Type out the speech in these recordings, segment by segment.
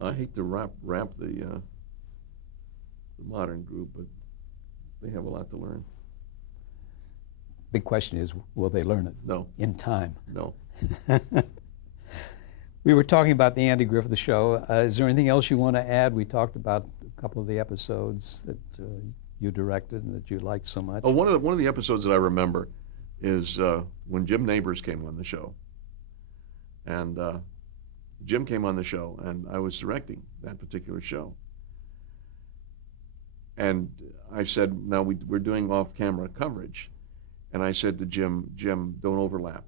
I hate to ramp the modern group, but they have a lot to learn. Big question is, will they learn it No, in time? no. We were talking about the Andy Griffith Show. Is there anything else you want to add? We talked about a couple of the episodes that you directed and that you liked so much. Oh, one of the episodes that I remember is when Jim Neighbors came on the show, and Jim came on the show, and I was directing that particular show. And I said, now we're doing off-camera coverage, and I said to Jim, don't overlap.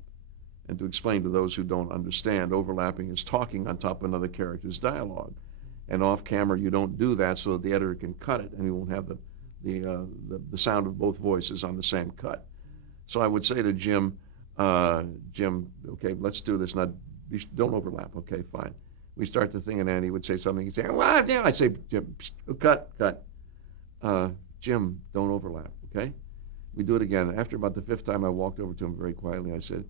And to explain to those who don't understand, overlapping is talking on top of another character's dialogue. And off-camera, you don't do that so that the editor can cut it, and you won't have the sound of both voices on the same cut. So I would say to Jim, Jim, okay, let's do this. Now, don't overlap. Okay, fine. We start the thing, and Andy would say something. He'd say, well, yeah. I'd say, Jim, cut. Jim, don't overlap, okay? We do it again. After about the fifth time, I walked over to him very quietly. I said,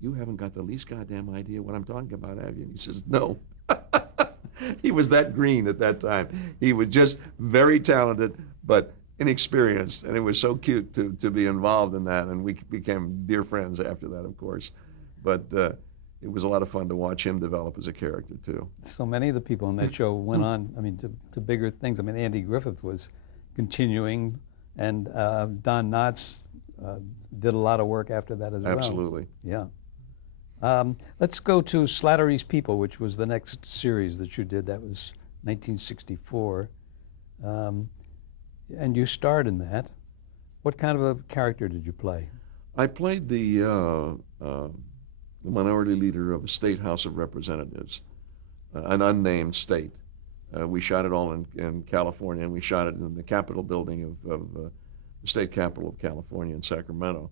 you haven't got the least goddamn idea what I'm talking about, have you? And he says, no. He was that green at that time. He was just very talented, but inexperienced, and it was so cute to be involved in that, and we became dear friends after that, of course. But it was a lot of fun to watch him develop as a character, too. So many of the people on that show went on, to bigger things. Andy Griffith was continuing, and Don Knotts did a lot of work after that as well. Absolutely. Yeah. Let's go to Slattery's People, which was the next series that you did. That was 1964. And you starred in that. What kind of a character did you play? I played the minority leader of a state House of Representatives, an unnamed state. We shot it all in California, and we shot it in the Capitol building of the state capitol of California in Sacramento.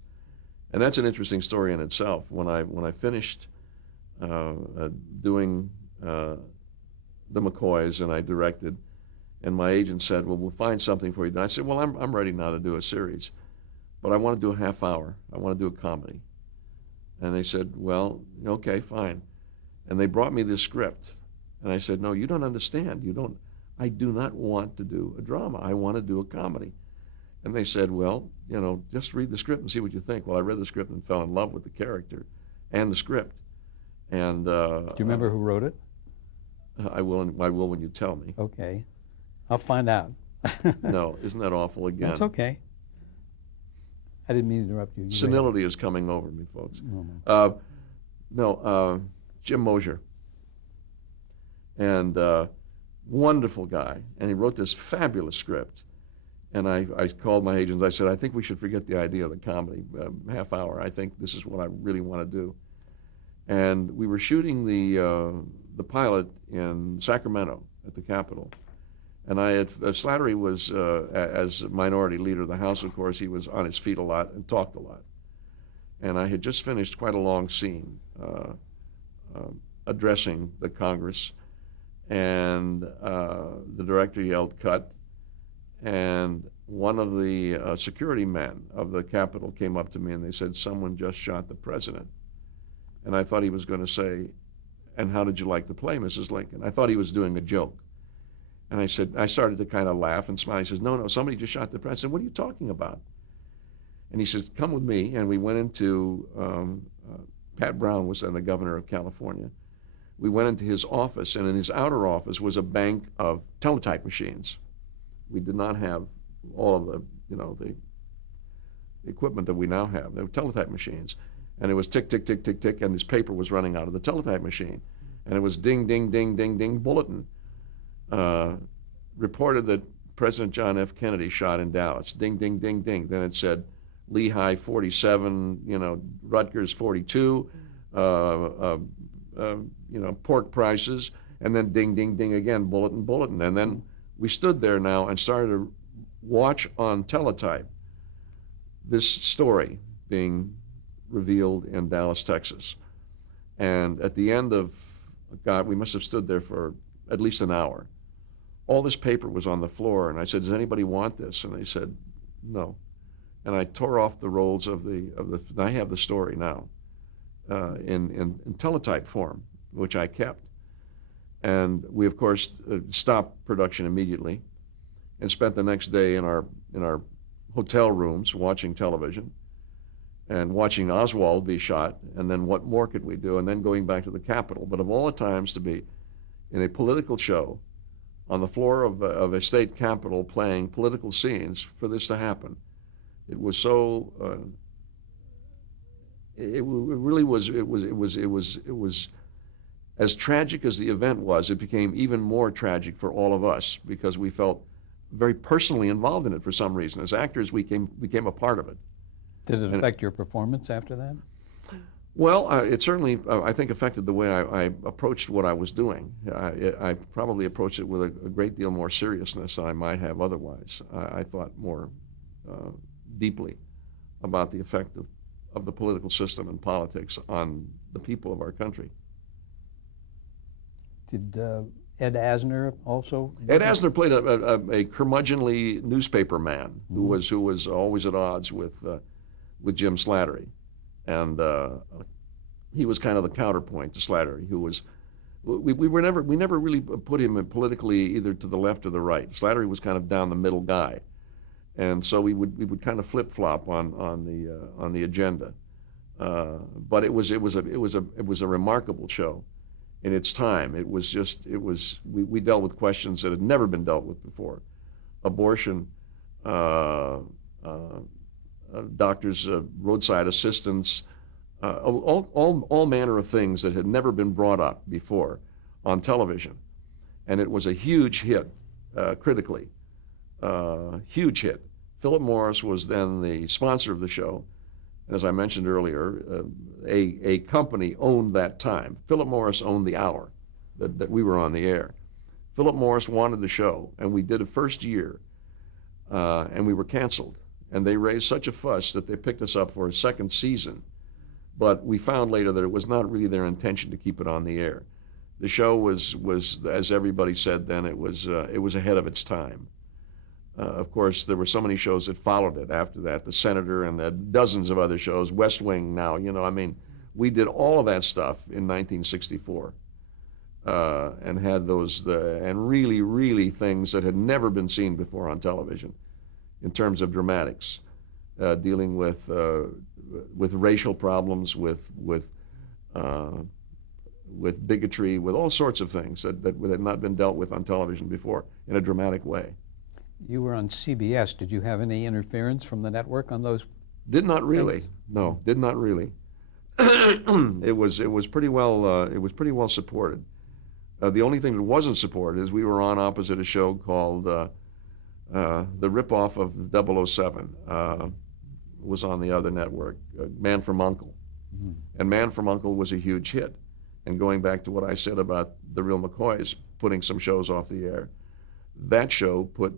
And that's an interesting story in itself. When I finished doing the McCoys and I directed, and my agent said, well, we'll find something for you. And I said, well, I'm ready now to do a series, but I want to do a half hour. I want to do a comedy. And they said, well, okay, fine. And they brought me this script. And I said, no, you don't understand. I do not want to do a drama. I want to do a comedy. And they said, well, just read the script and see what you think. Well, I read the script and fell in love with the character and the script. And do you remember who wrote it? I will when you tell me. Okay. I'll find out. No, isn't that awful again? That's okay. I didn't mean to interrupt you. Senility is coming over me, folks. Jim Mosier. And wonderful guy. And he wrote this fabulous script. And I called my agents. I said, I think we should forget the idea of the comedy half hour. I think this is what I really want to do. And we were shooting the pilot in Sacramento at the Capitol. And Slattery was, as minority leader of the House, of course, he was on his feet a lot and talked a lot. And I had just finished quite a long scene addressing the Congress. And the director yelled, cut. And one of the security men of the Capitol came up to me and they said, someone just shot the president. And I thought he was going to say, and how did you like to play, Mrs. Lincoln? I thought he was doing a joke. And I started to kind of laugh and smile. He says, no, somebody just shot the president. I said, what are you talking about? And he says, come with me. And we went into, Pat Brown was then the governor of California. We went into his office, and in his outer office was a bank of teletype machines. We did not have all of the equipment that we now have. They were teletype machines. And it was tick, tick, tick, tick, tick, and this paper was running out of the teletype machine. And it was ding, ding, ding, ding, ding, bulletin. Reported that President John F. Kennedy shot in Dallas. Ding, ding, ding, ding. Then it said Lehigh 47, Rutgers 42, pork prices, and then ding, ding, ding again, bulletin, bulletin. And then we stood there now and started to watch on teletype this story being revealed in Dallas, Texas. And at the end of, God, we must have stood there for at least an hour. All this paper was on the floor, and I said, does anybody want this? And they said, no. And I tore off the rolls of I have the story now in teletype form, which I kept. And we, of course, stopped production immediately and spent the next day in our hotel rooms watching television and watching Oswald be shot, and then what more could we do, and then going back to the Capitol. But of all the times to be in a political show on the floor of a state capitol playing political scenes for this to happen, it was so, it really was, it was, as tragic as the event was, it became even more tragic for all of us because we felt very personally involved in it for some reason. As actors, we became a part of it. Did it affect your performance after that? Well, it certainly, I think, affected the way I approached what I was doing. I probably approached it with a great deal more seriousness than I might have otherwise. I thought more deeply about the effect of the political system and politics on the people of our country. Did Ed Asner also? Ed Asner played a curmudgeonly newspaper man who was always at odds with Jim Slattery, and he was kind of the counterpoint to Slattery, who was. We never really put him in politically either to the left or the right. Slattery was kind of down the middle guy, and so we would kind of flip flop on the agenda. But it was a remarkable show in its time. We dealt with questions that had never been dealt with before: abortion, doctors, roadside assistance, all manner of things that had never been brought up before on television. And it was a huge hit, critically, huge hit. Philip Morris was then the sponsor of the show. As I mentioned earlier, a company owned that time. Philip Morris owned the hour that we were on the air. Philip Morris wanted the show, and we did a first year, and we were canceled. And they raised such a fuss that they picked us up for a second season. But we found later that it was not really their intention to keep it on the air. The show was as everybody said then, it was ahead of its time. Of course, there were so many shows that followed it after that, The Senator and the dozens of other shows, West Wing now, we did all of that stuff in 1964 and had and really things that had never been seen before on television in terms of dramatics, dealing with racial problems, with bigotry, with all sorts of things that had not been dealt with on television before in a dramatic way. You were on CBS. Did you have any interference from the network on those? Did not really. Things? No, did not really. It was pretty well supported. The only thing that wasn't supported is we were on opposite a show called the ripoff of 007. Was on the other network, Man from U.N.C.L.E. Mm-hmm. And Man from U.N.C.L.E. was a huge hit. And going back to what I said about the Real McCoys putting some shows off the air, that show put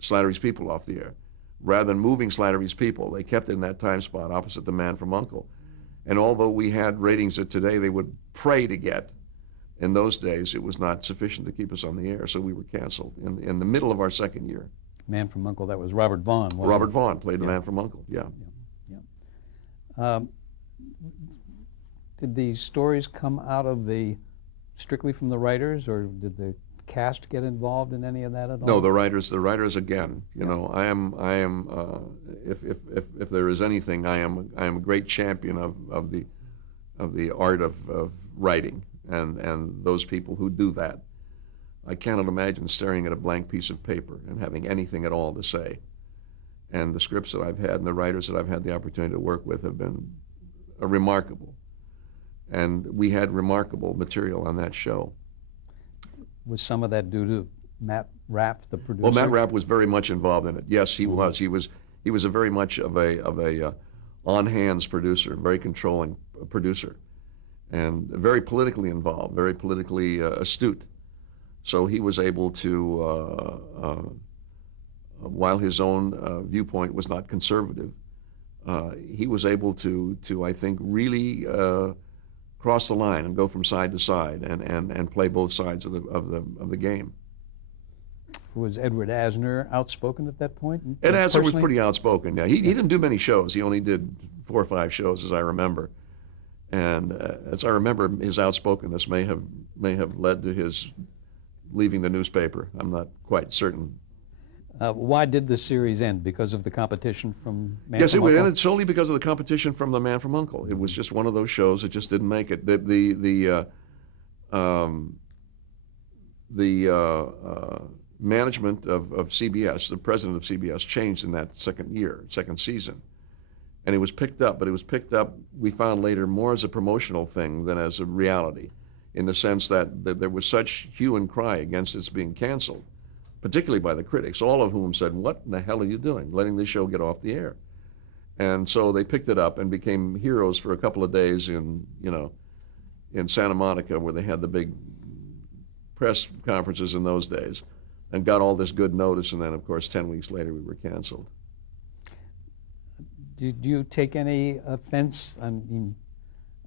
Slattery's People off the air. Rather than moving Slattery's People, they kept it in that time spot opposite the Man from U.N.C.L.E. And although we had ratings that today they would pray to get, in those days it was not sufficient to keep us on the air, so we were canceled in the middle of our second year. Man from U.N.C.L.E., that was Robert Vaughn, wasn't Robert it? Vaughn played the Man from U.N.C.L.E., yeah. Did these stories come out of strictly from the writers, or did the cast get involved in any of that at all? No, the writers again. I am. If there is anything, I am a great champion of the art of writing and those people who do that. I cannot imagine staring at a blank piece of paper and having anything at all to say. And the scripts that I've had and the writers that I've had the opportunity to work with have been remarkable. And we had remarkable material on that show. Was some of that due to Matt Raff, the producer? Well, Matt Raff was very much involved in it. Yes, he was. He was a very much of a on-hands producer, very controlling producer, and very politically involved, very politically astute. So he was able to, while his own viewpoint was not conservative, he was able to I think, really cross the line and go from side to side and play both sides of the game. Was Edward Asner outspoken at that point? Ed Asner was personally? pretty outspoken. Yeah, he didn't do many shows. He only did 4 or 5 shows, as I remember. And as I remember, his outspokenness may have may have led to his leaving the newspaper. I'm not quite certain. Why did the series end? Because of the competition from Man Yes, from it Uncle? ended solely because of the competition from The Man from U.N.C.L.E. It was just one of those shows that just didn't make it. The management of CBS, the president of CBS, changed in that second season. And it was picked up, but it was picked up, we found later, more as a promotional thing than as a reality, in the sense that there was such hue and cry against its being canceled, particularly by the critics, all of whom said, "What in the hell are you doing, letting this show get off the air?" And so they picked it up and became heroes for a couple of days in Santa Monica, where they had the big press conferences in those days, and got all this good notice. And then, of course, 10 weeks later, we were canceled. Did you take any offense? I mean,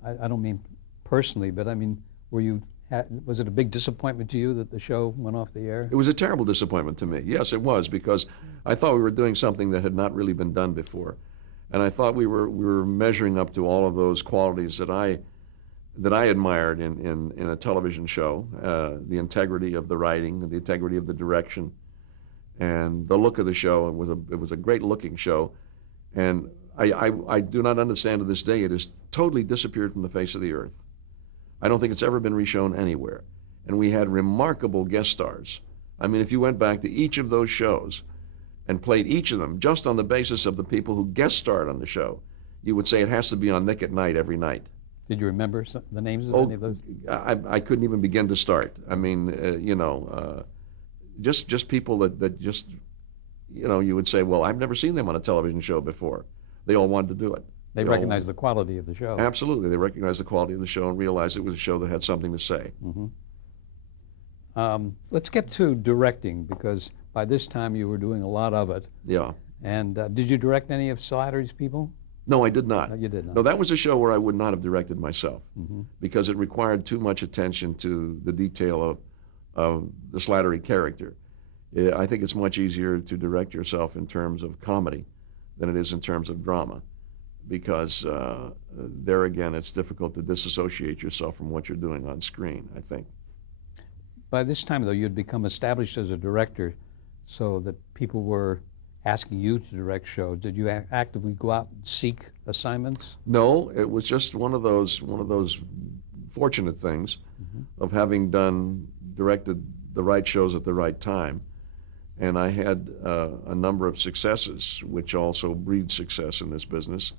I don't mean personally, but I mean, was it a big disappointment to you that the show went off the air? It was a terrible disappointment to me. Yes, it was, because I thought we were doing something that had not really been done before. And I thought we were measuring up to all of those qualities that I admired in a television show, the integrity of the writing, the integrity of the direction, and the look of the show. It was a great looking show, and I do not understand to this day. It has totally disappeared from the face of the earth. I don't think it's ever been reshown anywhere. And we had remarkable guest stars. I mean, if you went back to each of those shows and played each of them just on the basis of the people who guest starred on the show, you would say it has to be on Nick at Night every night. Did you remember the names of any of those? I couldn't even begin to start. I mean, just people that just, you would say, well, I've never seen them on a television show before. They all wanted to do it. They recognized the quality of the show. Absolutely. They recognized the quality of the show and realized it was a show that had something to say. Mm-hmm. Let's get to directing, because by this time you were doing a lot of it. Yeah. And did you direct any of Slattery's people? No, I did not. No, you did not. No, that was a show where I would not have directed myself, Mm-hmm. because it required too much attention to the detail of the Slattery character. I think it's much easier to direct yourself in terms of comedy than it is in terms of drama, because there again, it's difficult to disassociate yourself from what you're doing on screen, I think. By this time, though, you'd become established as a director, so that people were asking you to direct shows. Did you actively go out and seek assignments? No, it was just one of those fortunate things of having directed the right shows at the right time. And I had a number of successes, which also breed success in this business.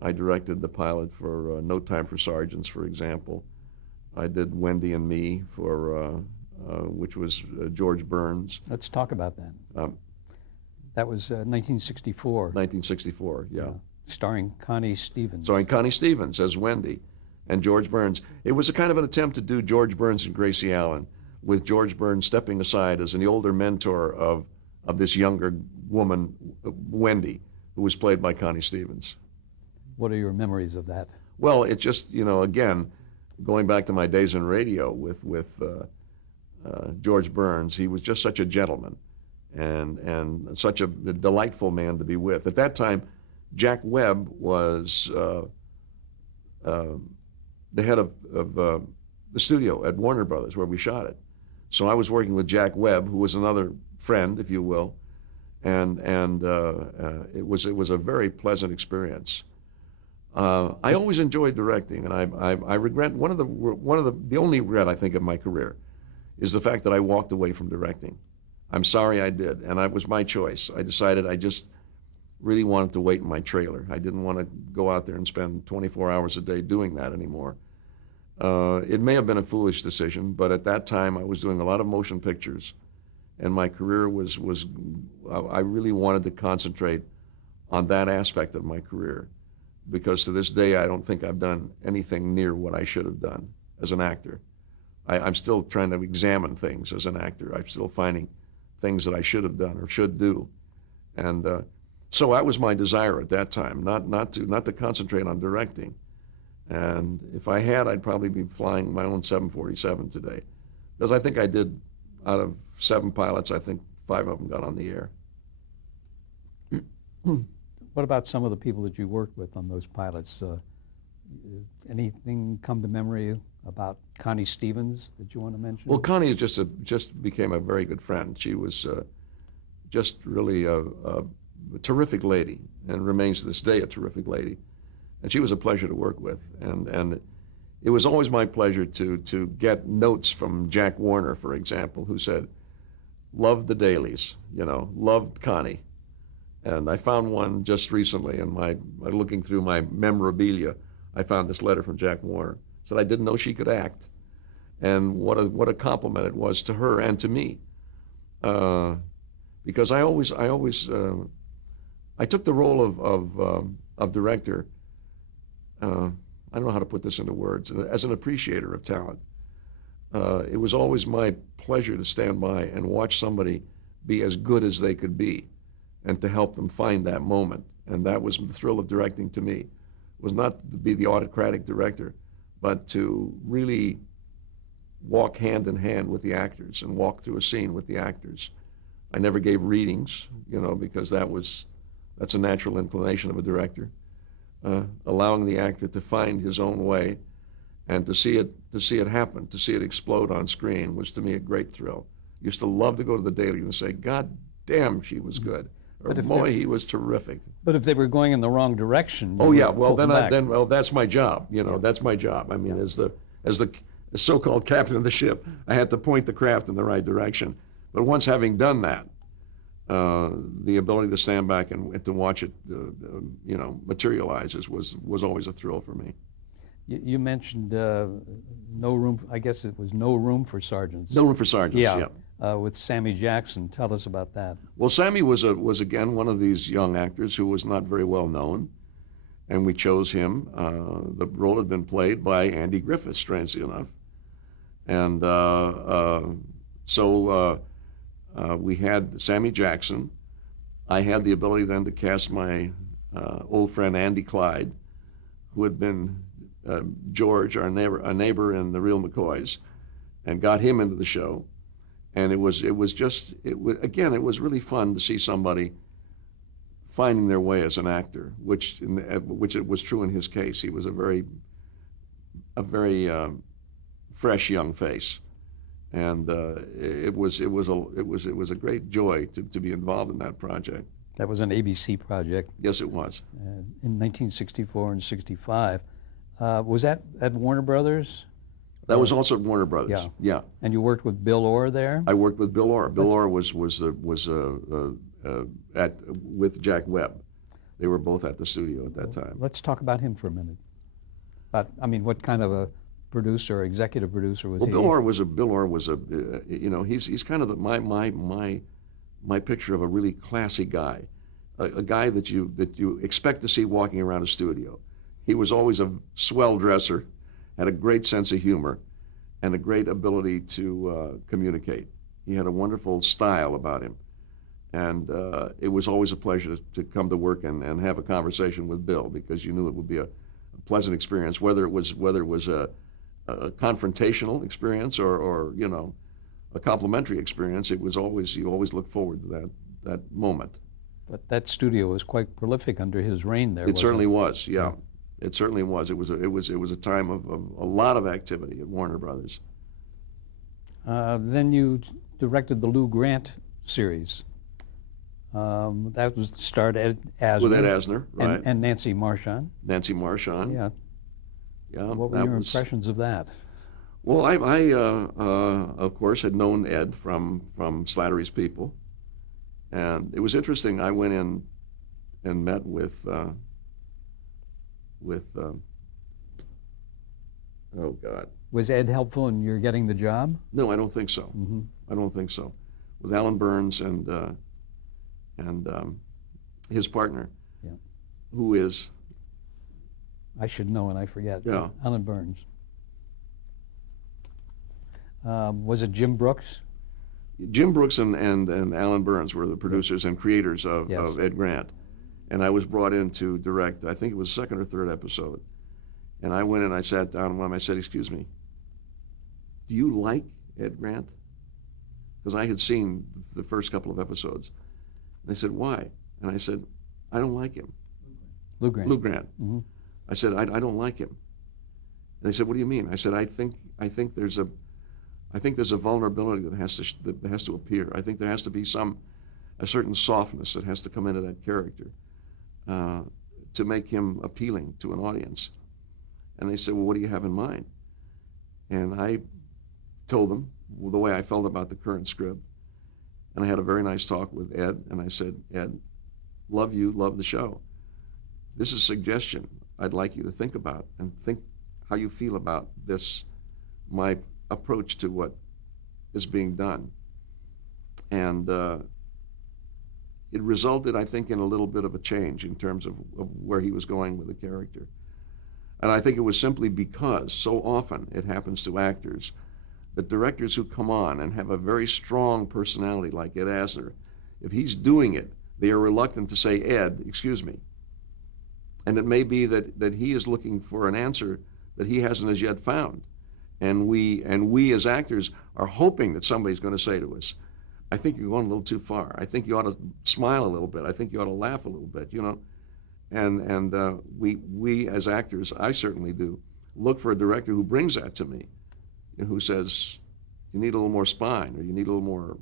I directed the pilot for No Time for Sergeants, for example. I did Wendy and Me, which was George Burns. Let's talk about that. That was 1964. 1964, yeah. Starring Connie Stevens. Starring Connie Stevens as Wendy and George Burns. It was a kind of an attempt to do George Burns and Gracie Allen, with George Burns stepping aside as an older mentor of this younger woman, Wendy, who was played by Connie Stevens. What are your memories of that? Well, it just, again, going back to my days in radio with George Burns, he was just such a gentleman and such a delightful man to be with. At that time, Jack Webb was the head of the studio at Warner Brothers, where we shot it. So I was working with Jack Webb, who was another friend, if you will, and it was a very pleasant experience. I always enjoyed directing, and I regret the only regret I think of my career is the fact that I walked away from directing. I'm sorry I did, and it was my choice. I decided I just really wanted to wait in my trailer. I didn't want to go out there and spend 24 hours a day doing that anymore. It may have been a foolish decision, but at that time I was doing a lot of motion pictures, and my career was I really wanted to concentrate on that aspect of my career, because to this day I don't think I've done anything near what I should have done as an actor. I'm still trying to examine things as an actor. I'm still finding things that I should have done or should do, and so that was my desire at that time, not to concentrate on directing. And if I had, I'd probably be flying my own 747 today, because I think I did, out of 7 pilots, I think 5 of them got on the air. What about some of the people that you worked with on those pilots? anything come to memory about Connie Stevens that you want to mention? Well, Connie is just became a very good friend. She was just really a terrific lady, and remains to this day a terrific lady. And she was a pleasure to work with. And it was always my pleasure to get notes from Jack Warner, for example, who said, loved the dailies, loved Connie. And I found one just recently in my looking through my memorabilia. I found this letter from Jack Warner. Said I didn't know she could act, and what a compliment it was to her and to me, because I took the role of director. I don't know how to put this into words. As an appreciator of talent, it was always my pleasure to stand by and watch somebody be as good as they could be, and to help them find that moment. And that was the thrill of directing to me. Was not to be the autocratic director, but to really walk hand in hand with the actors and walk through a scene with the actors. I never gave readings, because that's a natural inclination of a director. Allowing the actor to find his own way, and to see it happen, to see it explode on screen, was to me a great thrill. Used to love to go to the daily and say, God damn, she was good. Or boy, he was terrific. But if they were going in the wrong direction, oh yeah, well then that's my job. That's my job. I mean, as the so-called captain of the ship, I had to point the craft in the right direction. But once having done that, the ability to stand back and to watch it, materializes was always a thrill for me. You mentioned no room. I guess it was No Room for Sergeants. No Room for Sergeants. Yeah. With Sammy Jackson. Tell us about that. Well, Sammy was again one of these young actors who was not very well known, and we chose him. The role had been played by Andy Griffith, strangely enough, and so we had Sammy Jackson. I had the ability then to cast my old friend Andy Clyde, who had been George, our neighbor in The Real McCoys, and got him into the show. And it was really fun to see somebody finding their way as an actor, which it was true in his case. He was a very fresh young face, and it was a great joy to be involved in that project. That was an ABC project. Yes, it was. In 1964 and 65. Was that at Warner Brothers? That was also at Warner Brothers. Yeah. Yeah. And you worked with Bill Orr there? I worked with Bill Orr. Bill Orr was with Jack Webb. They were both at the studio at that time. Let's talk about him for a minute. What kind of a producer, executive producer was he? Bill Orr was he's kind of my picture of a really classy guy, a guy that you expect to see walking around a studio. He was always a swell dresser, had a great sense of humor, and a great ability to communicate. He had a wonderful style about him, and it was always a pleasure to come to work and have a conversation with Bill, because you knew it would be a pleasant experience, whether it was a confrontational experience or a complimentary experience. You always look forward to that moment. But that studio was quite prolific under his reign there. It certainly was, yeah. It certainly was. It was a time of a lot of activity at Warner Brothers. Then you directed the Lou Grant series. That was starred Ed Asner. With Ed Asner, right. And Nancy Marchand. Nancy Marchand. Yeah. Yeah. What were your impressions of that? Well, I of course had known Ed from Slattery's People, and it was interesting. I went in and met with oh God. Was Ed helpful in your getting the job? No, I don't think so. Mm-hmm. I don't think so. With Alan Burns and his partner, yeah, who is, I should know and I forget. Yeah. Alan Burns. Was it Jim Brooks? Jim Brooks and Alan Burns were the producers and creators of Ed Grant. And I was brought in to direct, I think it was the second or third episode. And I went and I sat down with him. I said, excuse me, do you like Ed Grant? Because I had seen the first couple of episodes. And they said, why? And I said, I don't like him. Lou Grant. Lou Grant. Mm-hmm. I said, I don't like him. And they said, what do you mean? I said, I think there's a vulnerability that has to appear. I think there has to be a certain softness that has to come into that character to make him appealing to an audience. And they said, well, what do you have in mind? And I told them the way I felt about the current script. And I had a very nice talk with Ed, and I said, Ed, love you, love the show. This is a suggestion I'd like you to think about, and think how you feel about this, my approach to what is being done. And it resulted, I think, in a little bit of a change in terms of where he was going with the character. And I think it was simply because so often it happens to actors that directors who come on and have a very strong personality like Ed Asner, if he's doing it, they are reluctant to say, Ed, excuse me. And it may be that he is looking for an answer that he hasn't as yet found. And we as actors are hoping that somebody's going to say to us, I think you're going a little too far. I think you ought to smile a little bit. I think you ought to laugh a little bit, you know. And we as actors, I certainly do, look for a director who brings that to me, and who says, you need a little more spine, or you need a little more,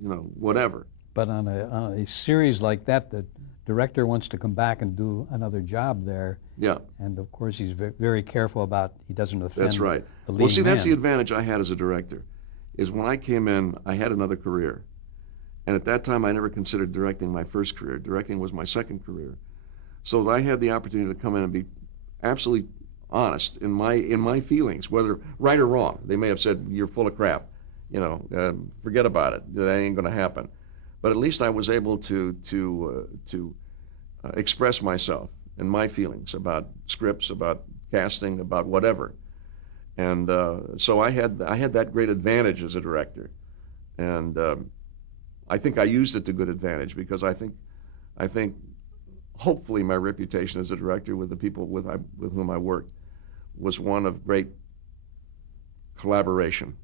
you know, whatever. But on a series like that, the director wants to come back and do another job there. Yeah. And of course, he's very careful about he doesn't offend That's right. the leading Well, see, that's man. the advantage I had as a director, is when I came in, I had another career. And at that time, I never considered directing my first career. Directing was my second career. So I had the opportunity to come in and be absolutely honest in my feelings, whether right or wrong. They may have said, you're full of crap, you know, forget about it, that ain't going to happen. But at least I was able to express myself and my feelings about scripts, about casting, about whatever. And so I had that great advantage as a director. And I think I used it to good advantage, because I think hopefully my reputation as a director with the people with whom I worked was one of great collaboration.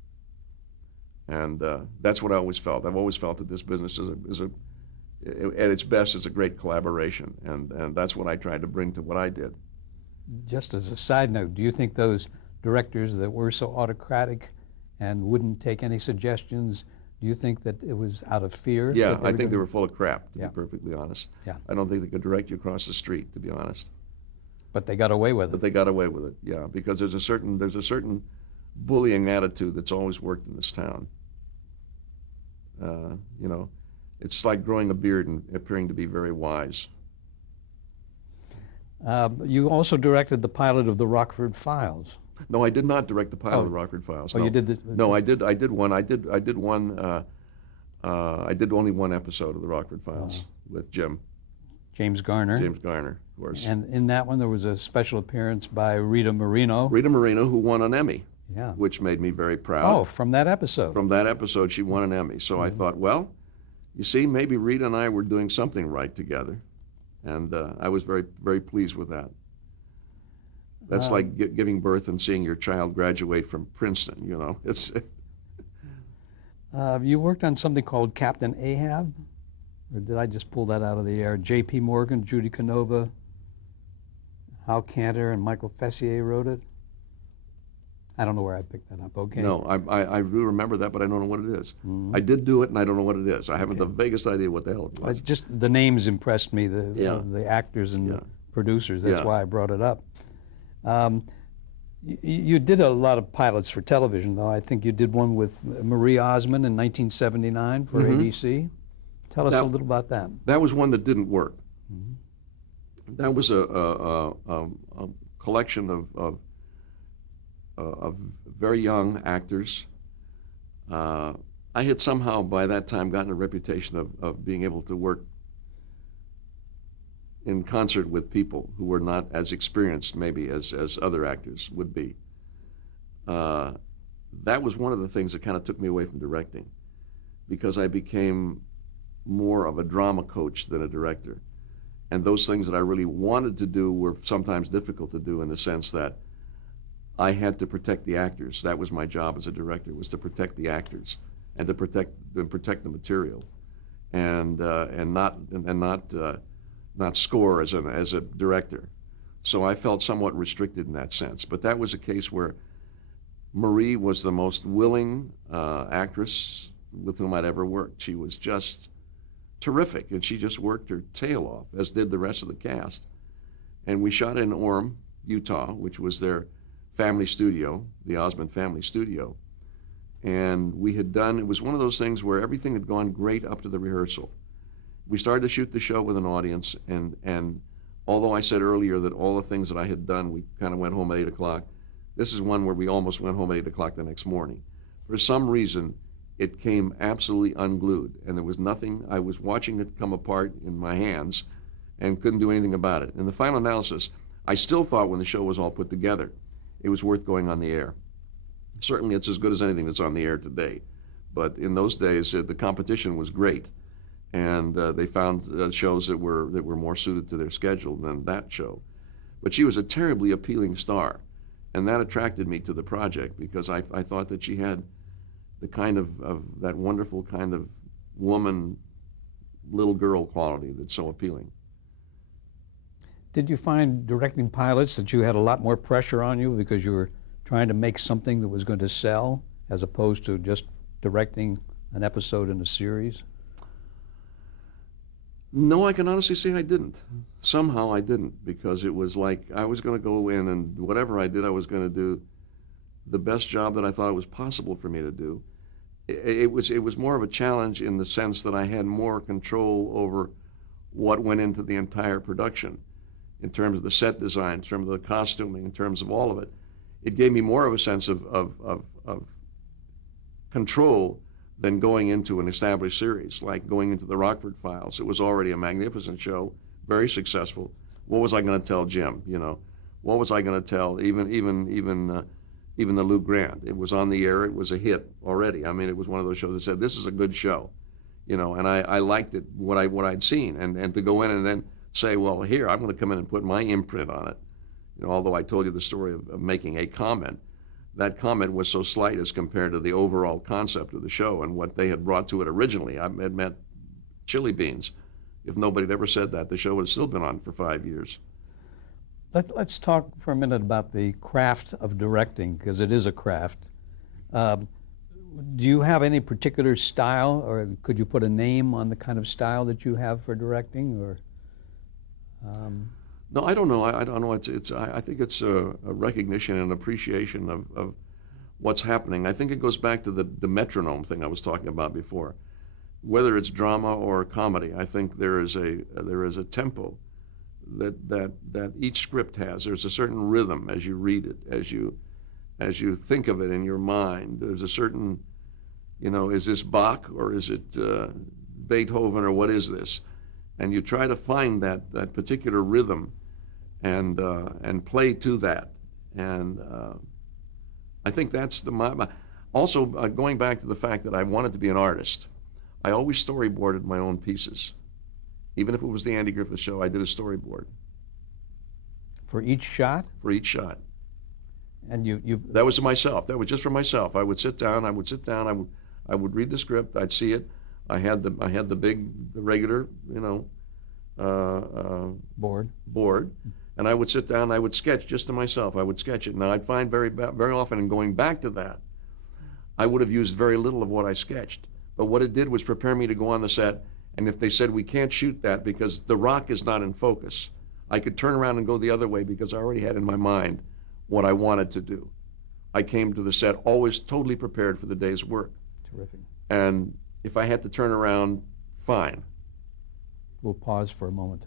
And that's what I always felt. I've always felt that this business is at its best is a great collaboration, and that's what I tried to bring to what I did. Just as a side note, do you think those directors that were so autocratic and wouldn't take any suggestions, do you think that it was out of fear? Yeah, I think they were full of crap, to Yeah. be perfectly honest. Yeah. I don't think they could direct you across the street, to be honest. But they got away with But it. they got away with it, yeah, because there's a certain bullying attitude that's always worked in this town. You know, it's like growing a beard and appearing to be very wise. You also directed the pilot of the Rockford Files. No, I did not direct the pilot Oh. of Rockford Files. Oh, no. you did the... No, I did one. I did one. I did only one episode of the Rockford Files with James Garner. James Garner, of course. And in that one, there was a special appearance by Rita Moreno. Rita Moreno, who won an Emmy, Yeah. which made me very proud. Oh, from that episode. From that episode, she won an Emmy. So I thought, well, you see, maybe Rita and I were doing something right together, and I was very, very pleased with that. That's like giving birth and seeing your child graduate from Princeton. You know, it's. You worked on something called Captain Ahab? Or did I just pull that out of the air? J.P. Morgan, Judy Canova, Hal Cantor, and Michael Fessier wrote it? I don't know where I picked that up. Okay. No, I do remember that, but I don't know what it is. I did do it, and I don't know what it is. I haven't the vaguest idea what the hell it was. Just the names impressed me, Yeah. the actors and Yeah. producers. That's Yeah. why I brought it up. You did a lot of pilots for television, though. I think you did one with Marie Osmond in 1979 for ADC. Tell us a little about that. That was one that didn't work. That was a collection of very young actors. I had somehow by that time gotten a reputation of being able to work in concert with people who were not as experienced maybe as other actors would be. That was one of the things that kind of took me away from directing, because I became more of a drama coach than a director. And those things that I really wanted to do were sometimes difficult to do, in the sense that I had to protect the actors. That was my job as a director, was to protect the actors and to protect the material, and not score as a director. So I felt somewhat restricted in that sense. But that was a case where Marie was the most willing actress with whom I'd ever worked. She was just terrific, and she just worked her tail off, as did the rest of the cast. And we shot in Orem, Utah, which was their family studio, the Osmond family studio. And we had done, it was one of those things where everything had gone great up to the rehearsal. We started to shoot the show with an audience, and although I said earlier that all the things that I had done, we kind of went home at 8 o'clock, this is one where we almost went home at 8 o'clock the next morning. For some reason, it came absolutely unglued, and there was nothing, I was watching it come apart in my hands and couldn't do anything about it. In the final analysis, I still thought when the show was all put together, it was worth going on the air. Certainly it's as good as anything that's on the air today, but in those days, the competition was great, and they found shows that were more suited to their schedule than that show. But she was a terribly appealing star, and that attracted me to the project because I thought that she had the kind of that wonderful kind of woman, little girl quality that's so appealing. Did you find directing pilots that you had a lot more pressure on you because you were trying to make something that was going to sell as opposed to just directing an episode in a series? No, I can honestly say I didn't. Somehow I didn't, because it was like I was going to go in and whatever I did, I was going to do the best job that I thought it was possible for me to do. It was more of a challenge in the sense that I had more control over what went into the entire production, in terms of the set design, in terms of the costuming, in terms of all of it. It gave me more of a sense of control than going into an established series, like going into the Rockford Files. It was already a magnificent show, very successful. What was I going to tell Jim? You know, what was I going to tell even the Lou Grant? It was on the air. It was a hit already. I mean, it was one of those shows that said, this is a good show, you know, and I liked it, what I'd seen, and to go in and then say, well, here, I'm going to come in and put my imprint on it. You know, although I told you the story of making a comment, that comment was so slight as compared to the overall concept of the show and what they had brought to it originally. It meant chili beans. If nobody had ever said that, the show would have still been on for 5 years. Let's talk for a minute about the craft of directing, because it is a craft. Do you have any particular style, or could you put a name on the kind of style that you have for directing? Or no, I don't know. I don't know. I think it's a recognition and appreciation of what's happening. I think it goes back to the metronome thing I was talking about before. Whether it's drama or comedy, I think there is a tempo that each script has. There's a certain rhythm as you read it, as you think of it in your mind. There's a certain, you know, is this Bach or is it Beethoven or what is this? And you try to find that particular rhythm and play to that. And I think that's also going back to the fact that I wanted to be an artist. I always storyboarded my own pieces. Even if it was the Andy Griffith Show, I did a storyboard. For each shot? For each shot. And you That was myself. That was just for myself. I would sit down. I would read the script. I'd see it. I had the regular, you know, board, and I would sit down. I would sketch just to myself. I would sketch it. Now I'd find very often in going back to that, I would have used very little of what I sketched. But what it did was prepare me to go on the set. And if they said, we can't shoot that because the rock is not in focus, I could turn around and go the other way because I already had in my mind what I wanted to do. I came to the set always totally prepared for the day's work. Terrific. And if I had to turn around, fine. We'll pause for a moment.